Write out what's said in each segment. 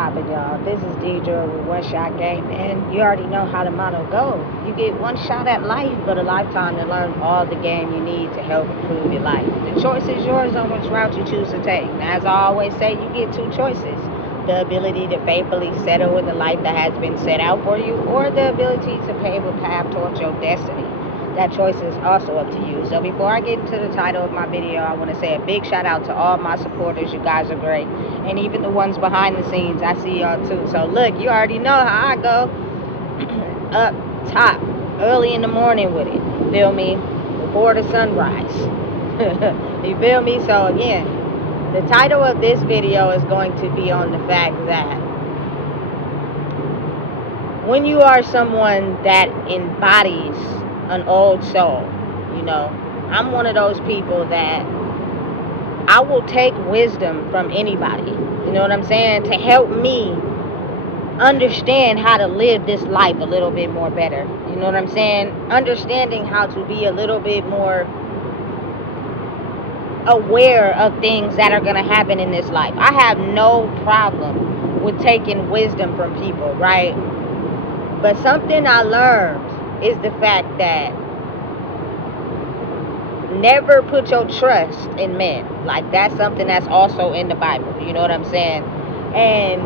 poppin', y'all? This is Deidre with One Shot Game, and you already know how the motto goes. You get one shot at life, but a lifetime to learn all the game you need to help improve your life. The choice is yours on which route you choose to take. Now, as I always say, you get two choices. The ability to faithfully settle with the life that has been set out for you, or the ability to pave a path towards your destiny. That choice is also up to you. So before I get into the title of my video, I want to say a big shout out to all my supporters. You guys are great. And even the ones behind the scenes, I see y'all too. So look, you already know how I go. Up top, early in the morning with it. You feel me? Before the sunrise. You feel me? So again, the title of this video is going to be on the fact that when you are someone that embodies an old soul, you know, I'm one of those people that I will take wisdom from anybody, you know what I'm saying, to help me understand how to live this life a little bit more better, you know what I'm saying, understanding how to be a little bit more aware of things that are going to happen in this life. I have no problem with taking wisdom from people, right? But something I learned is the fact that never put your trust in men. Like, that's something that's also in the Bible, you know what I'm saying? And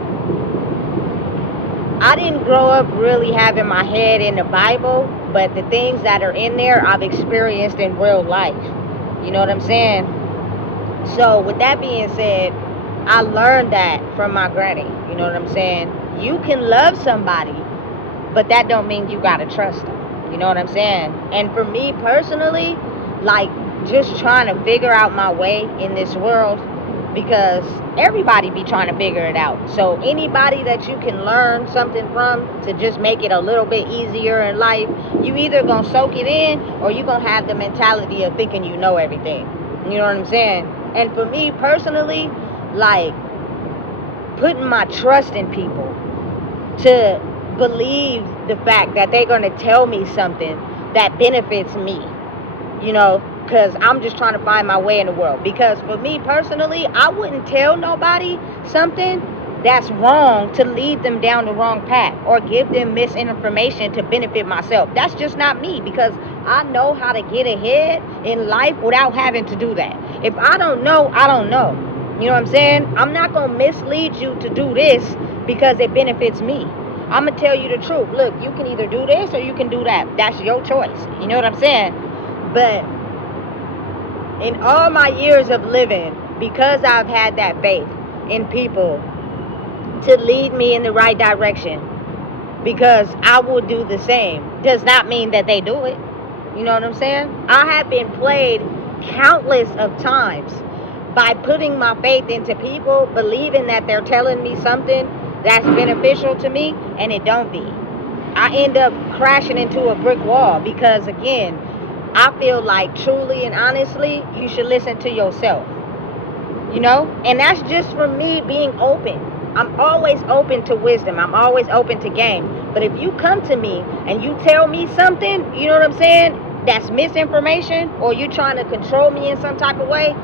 I didn't grow up really having my head in the Bible, but the things that are in there I've experienced in real life, you know what I'm saying? So with that being said, I learned that from my granny, you know what I'm saying? You can love somebody, but that don't mean you gotta trust them. You know what I'm saying? And for me personally, like, just trying to figure out my way in this world, because everybody be trying to figure it out. So anybody that you can learn something from to just make it a little bit easier in life, you either gonna soak it in, or you gonna have the mentality of thinking you know everything. You know what I'm saying? And for me personally, like, putting my trust in people to believe the fact that they're going to tell me something that benefits me, you know, because I'm just trying to find my way in the world. Because for me personally, I wouldn't tell nobody something that's wrong to lead them down the wrong path or give them misinformation to benefit myself. That's just not me, because I know how to get ahead in life without having to do that. If I don't know, I don't know. You know what I'm saying? I'm not going to mislead you to do this because it benefits me. I'm going to tell you the truth. Look, you can either do this or you can do that. That's your choice. You know what I'm saying? But in all my years of living, because I've had that faith in people to lead me in the right direction, because I will do the same, does not mean that they do it. You know what I'm saying? I have been played countless of times by putting my faith into people, believing that they're telling me something that's beneficial to me, and it don't be. I end up crashing into a brick wall, because again, I feel like truly and honestly, you should listen to yourself, you know? And that's just from me being open. I'm always open to wisdom. I'm always open to game. But if you come to me and you tell me something, you know what I'm saying, that's misinformation, or you're trying to control me in some type of way,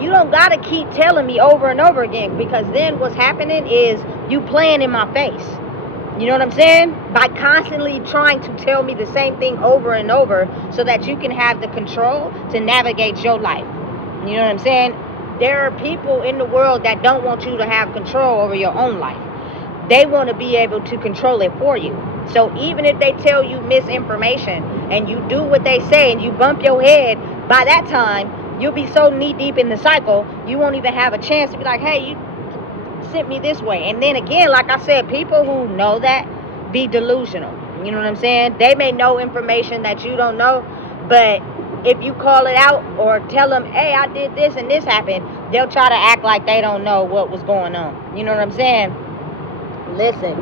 you don't gotta keep telling me over and over again, because then what's happening is you playing in my face. You know what I'm saying? By constantly trying to tell me the same thing over and over so that you can have the control to navigate your life. You know what I'm saying? There are people in the world that don't want you to have control over your own life. They want to be able to control it for you. So even if they tell you misinformation and you do what they say and you bump your head, by that time, you'll be so knee deep in the cycle, you won't even have a chance to be like, hey, you sent me this way. And then again, like I said, people who know that be delusional. You know what I'm saying? They may know information that you don't know, but if you call it out or tell them, hey, I did this and this happened, they'll try to act like they don't know what was going on. You know what I'm saying? Listen,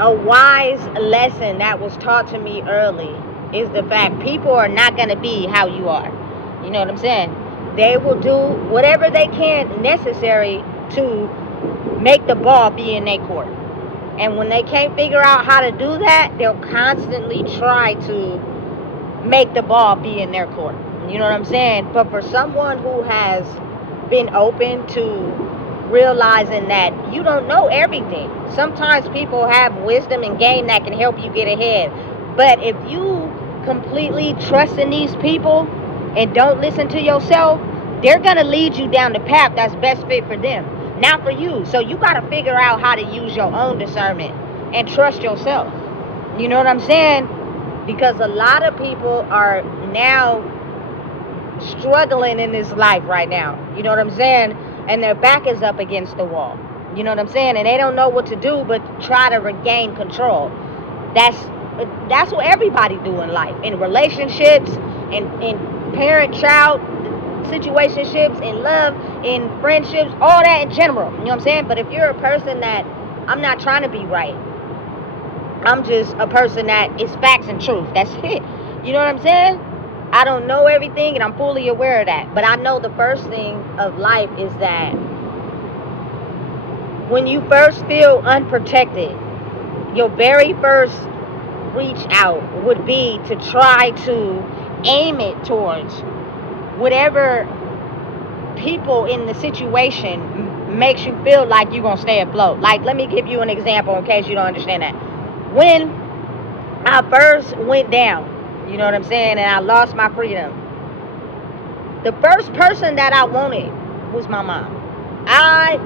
a wise lesson that was taught to me early is the fact people are not going to be how you are. You know what I'm saying? They will do whatever they can necessary to make the ball be in their court. And when they can't figure out how to do that, they'll constantly try to make the ball be in their court. You know what I'm saying? But for someone who has been open to realizing that you don't know everything. Sometimes people have wisdom and game that can help you get ahead. But if you completely trust in these people and don't listen to yourself, they're going to lead you down the path that's best fit for them, not for you. So you got to figure out how to use your own discernment and trust yourself. You know what I'm saying? Because a lot of people are now struggling in this life right now. You know what I'm saying? And their back is up against the wall. You know what I'm saying? And they don't know what to do but try to regain control. That's what everybody do in life. In relationships, in parent-child situationships, in love, in friendships, all that in general. You know what I'm saying? But if you're a person that, I'm not trying to be right, I'm just a person that is facts and truth. That's it. You know what I'm saying? I don't know everything, and I'm fully aware of that. But I know the first thing of life is that when you first feel unprotected, your very first reach out would be to try to aim it towards whatever people in the situation makes you feel like you're going to stay afloat. Like, let me give you an example in case you don't understand that. When I first went down, you know what I'm saying, and I lost my freedom, the first person that I wanted was my mom. I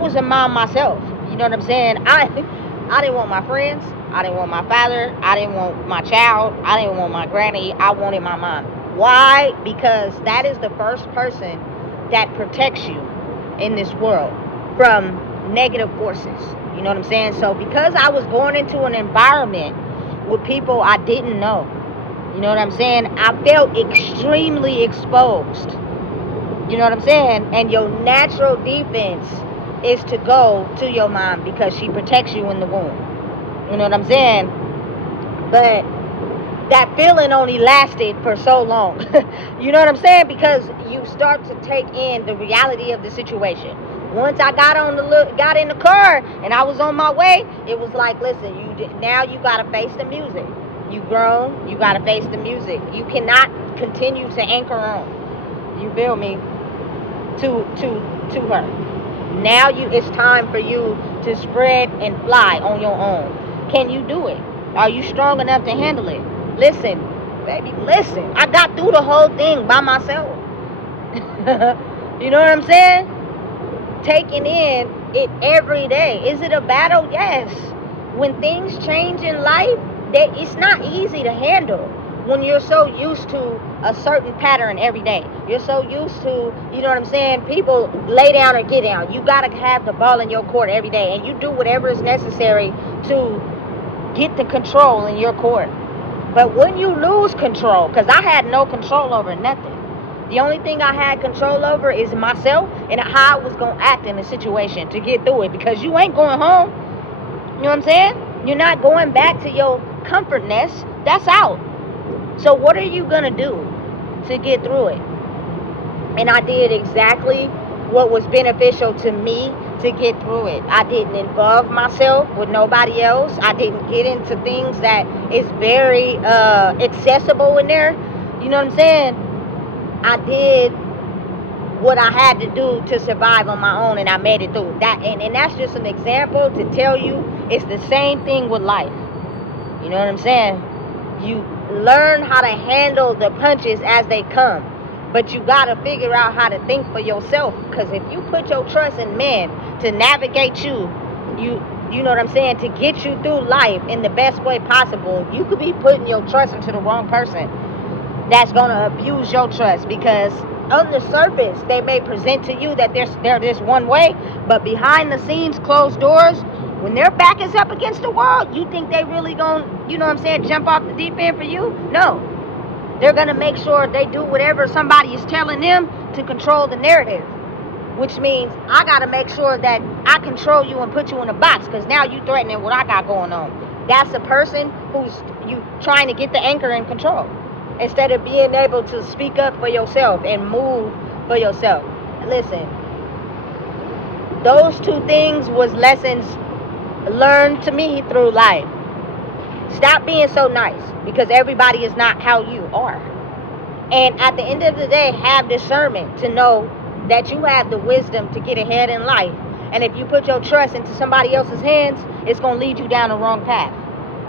was a mom myself. You know what I'm saying? I didn't want my friends. I didn't want my father. I didn't want my child. I didn't want my granny. I wanted my mom. Why? Because that is the first person that protects you in this world from negative forces. You know what I'm saying? So because I was born into an environment with people I didn't know, you know what I'm saying, I felt extremely exposed. You know what I'm saying? And your natural defense is to go to your mom because she protects you in the womb. You know what I'm saying? But that feeling only lasted for so long. You know what I'm saying? Because you start to take in the reality of the situation. Once I got in the car and I was on my way, it was like, listen, now you got to face the music. You grown, you got to face the music. You cannot continue to anchor on. You feel me? To her. Now it's time for you to spread and fly on your own. Can you do it? Are you strong enough to handle it? Listen, baby, listen. I got through the whole thing by myself. You know what I'm saying? Taking in it every day. Is it a battle? Yes. When things change in life, it's not easy to handle. When you're so used to a certain pattern every day. You're so used to, you know what I'm saying, people lay down or get down. You got to have the ball in your court every day. And you do whatever is necessary to get the control in your court. But when you lose control, because I had no control over nothing. The only thing I had control over is myself and how I was going to act in the situation to get through it. Because you ain't going home. You know what I'm saying? You're not going back to your comfort nest. That's out. So what are you going to do to get through it? And I did exactly what was beneficial to me to get through it. I didn't involve myself with nobody else. I didn't get into things that is very accessible in there. You know what I'm saying? I did what I had to do to survive on my own, and I made it through that. And that's just an example to tell you it's the same thing with life. You know what I'm saying? You learn how to handle the punches as they come, but you got to figure out how to think for yourself. Because if you put your trust in men to navigate you know what I'm saying, to get you through life in the best way possible, you could be putting your trust into the wrong person that's going to abuse your trust. Because on the surface, they may present to you that they're this one way, but behind the scenes, closed doors, when their back is up against the wall, you think they really going to, you know what I'm saying, jump off the deep end for you? No. They're going to make sure they do whatever somebody is telling them to control the narrative. Which means I got to make sure that I control you and put you in a box, because now you threatening what I got going on. That's a person who's you trying to get the anchor in control, instead of being able to speak up for yourself and move for yourself. Listen, those two things was lessons learned to me through life. Stop being so nice, because everybody is not how you are. And at the end of the day, have discernment to know that you have the wisdom to get ahead in life. And if you put your trust into somebody else's hands, it's going to lead you down the wrong path.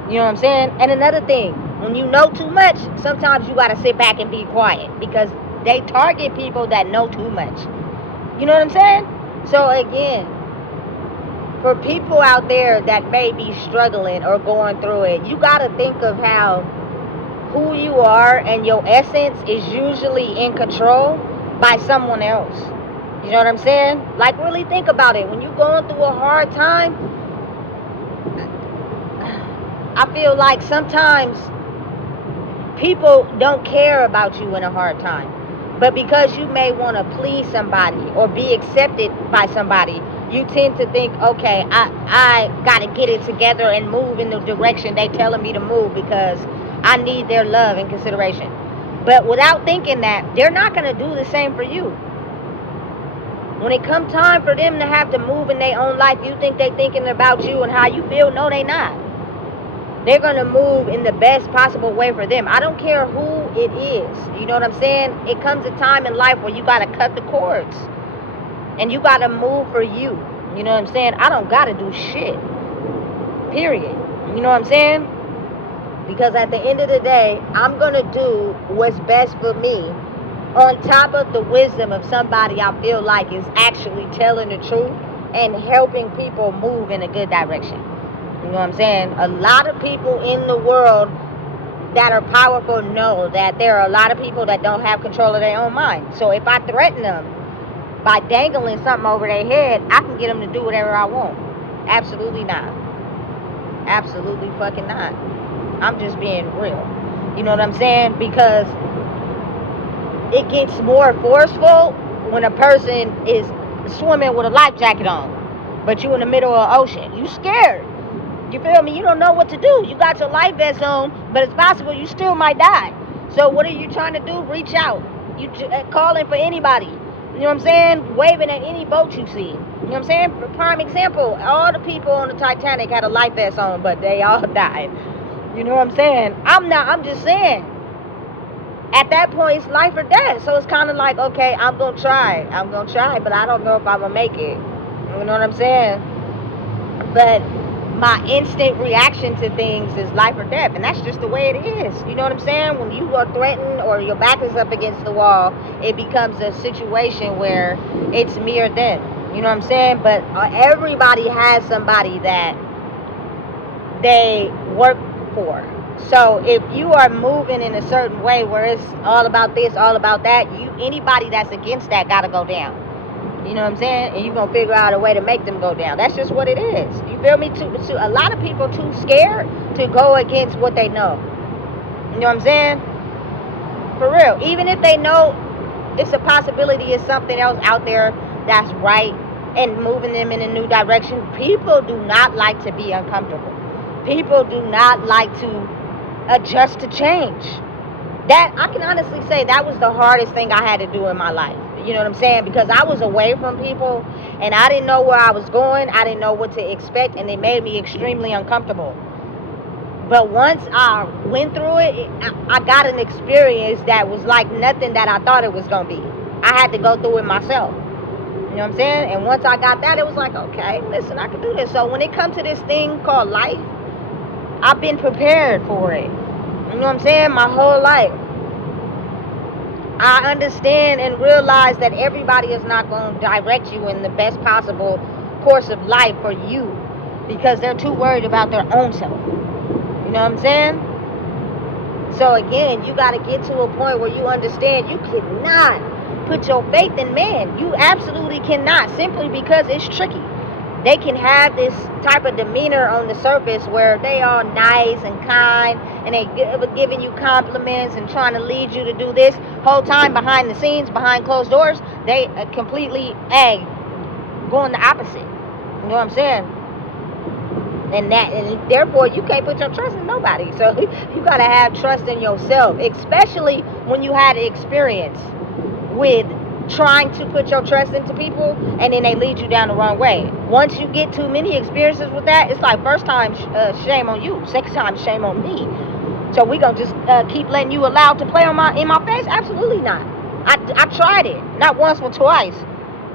You know what I'm saying? And another thing, when you know too much, sometimes you got to sit back and be quiet, because they target people that know too much. You know what I'm saying? So again, for people out there that may be struggling or going through it, you got to think of how who you are and your essence is usually in control by someone else. You know what I'm saying? Like, really think about it. When you're going through a hard time, I feel like sometimes people don't care about you in a hard time. But because you may want to please somebody or be accepted by somebody, you tend to think, okay, I got to get it together and move in the direction they telling me to move, because I need their love and consideration. But without thinking that, they're not going to do the same for you. When it comes time for them to have to move in their own life, you think they thinking about you and how you feel? No, they not. They're going to move in the best possible way for them. I don't care who it is. You know what I'm saying? It comes a time in life where you got to cut the cords. And you got to move for you. You know what I'm saying? I don't got to do shit. Period. You know what I'm saying? Because at the end of the day, I'm going to do what's best for me, on top of the wisdom of somebody I feel like is actually telling the truth and helping people move in a good direction. You know what I'm saying? A lot of people in the world that are powerful know that there are a lot of people that don't have control of their own mind. So if I threaten them by dangling something over their head, I can get them to do whatever I want. Absolutely not. Absolutely fucking not. I'm just being real. You know what I'm saying? Because it gets more forceful when a person is swimming with a life jacket on, but you in the middle of the ocean. You scared. You feel me? You don't know what to do. You got your life vest on, but it's possible you still might die. So what are you trying to do? Reach out. You calling for anybody. You know what I'm saying? Waving at any boat you see. You know what I'm saying? For prime example, all the people on the Titanic had a life vest on, but they all died. You know what I'm saying? I'm just saying. At that point, it's life or death. So it's kind of like, okay, I'm going to try, but I don't know if I'm going to make it. You know what I'm saying? But my instant reaction to things is life or death, and that's just the way it is. You know what I'm saying? When you are threatened or your back is up against the wall, it becomes a situation where it's me or them. You know what I'm saying? But everybody has somebody that they work for. So if you are moving in a certain way where it's all about this, all about that, anybody that's against that got to go down. You know what I'm saying? And you're going to figure out a way to make them go down. That's just what it is. You feel me? A lot of people too scared to go against what they know. You know what I'm saying? For real. Even if they know it's a possibility of something else out there that's right and moving them in a new direction, people do not like to be uncomfortable. People do not like to adjust to change. That, I can honestly say, that was the hardest thing I had to do in my life. You know what I'm saying? Because I was away from people and I didn't know where I was going. I didn't know what to expect, and it made me extremely uncomfortable. But once I went through it, I got an experience that was like nothing that I thought it was going to be. I had to go through it myself. You know what I'm saying? And once I got that, it was like, okay, listen, I can do this. So when it comes to this thing called life, I've been prepared for it. You know what I'm saying? My whole life. I understand and realize that everybody is not going to direct you in the best possible course of life for you, because they're too worried about their own self. You know what I'm saying? So again, you got to get to a point where you understand you cannot put your faith in man. You absolutely cannot, simply because it's tricky. They can have this type of demeanor on the surface where they are nice and kind, and they giving you compliments and trying to lead you to do this. Whole time behind the scenes, behind closed doors, they completely going the opposite. You know what I'm saying? And therefore you can't put your trust in nobody. So you gotta have trust in yourself, especially when you had experience with trying to put your trust into people and then they lead you down the wrong way. Once you get too many experiences with that, it's like first time shame on you, second time shame on me. So we gonna just keep letting you allowed to play in my face? Absolutely not. I tried it, not once but twice.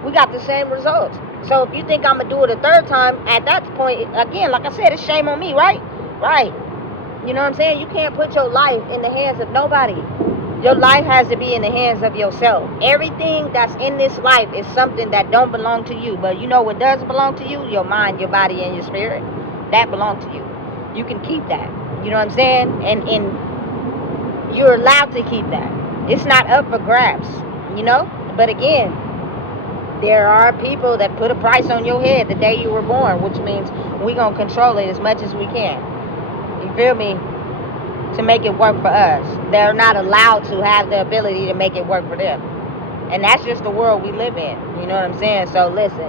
We got the same results. So if you think I'm gonna do it a third time, at that point, again, like I said, it's shame on me, right? Right. You know what I'm saying? You can't put your life in the hands of nobody. Your life has to be in the hands of yourself. Everything that's in this life is something that don't belong to you. But you know what does belong to you? Your mind, your body, and your spirit. That belong to you. You can keep that. You know what I'm saying? And you're allowed to keep that. It's not up for grabs, you know? But again, there are people that put a price on your head the day you were born, which means we're going to control it as much as we can. You feel me? To make it work for us. They're not allowed to have the ability to make it work for them. And that's just the world we live in. You know what I'm saying? So listen,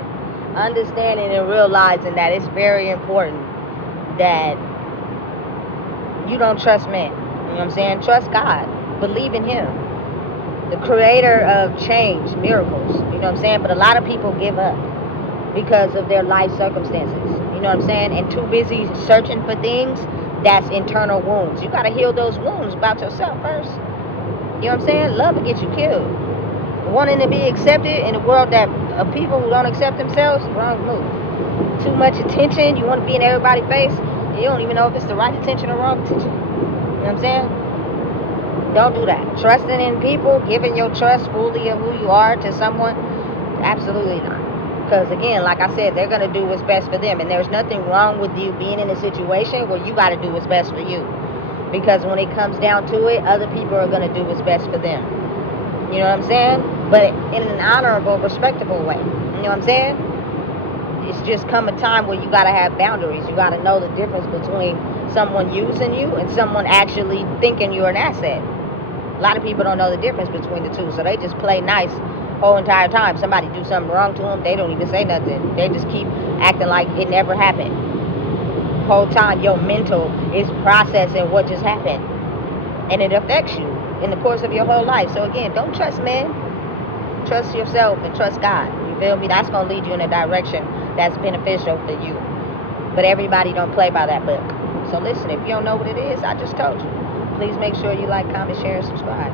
understanding and realizing that it's very important that you don't trust men. You know what I'm saying? Trust God. Believe in Him. The creator of change, miracles. You know what I'm saying? But a lot of people give up because of their life circumstances. You know what I'm saying? And too busy searching for things that's internal wounds. You got to heal those wounds about yourself first. You know what I'm saying? Love will get you killed. Wanting to be accepted in a world that of people who don't accept themselves, wrong move. Too much attention. You want to be in everybody's face. You don't even know if it's the right attention or wrong attention. You know what I'm saying? Don't do that. Trusting in people, giving your trust fully of who you are to someone, absolutely not. Because again, like I said, they're going to do what's best for them. And there's nothing wrong with you being in a situation where you got to do what's best for you. Because when it comes down to it, other people are going to do what's best for them. You know what I'm saying? But in an honorable, respectable way. You know what I'm saying? It's just come a time where you got to have boundaries. You got to know the difference between someone using you and someone actually thinking you're an asset. A lot of people don't know the difference between the two. So they just play nice whole entire time. Somebody do something wrong to them, they don't even say nothing. They just keep acting like it never happened. Whole time your mental is processing what just happened, and it affects you in the course of your whole life. So again, don't trust men. Trust yourself and trust God. You feel me? That's going to lead you in a direction that's beneficial for you. But everybody don't play by that book. So listen, if you don't know what it is, I just told you. Please make sure you like, comment, share, and subscribe.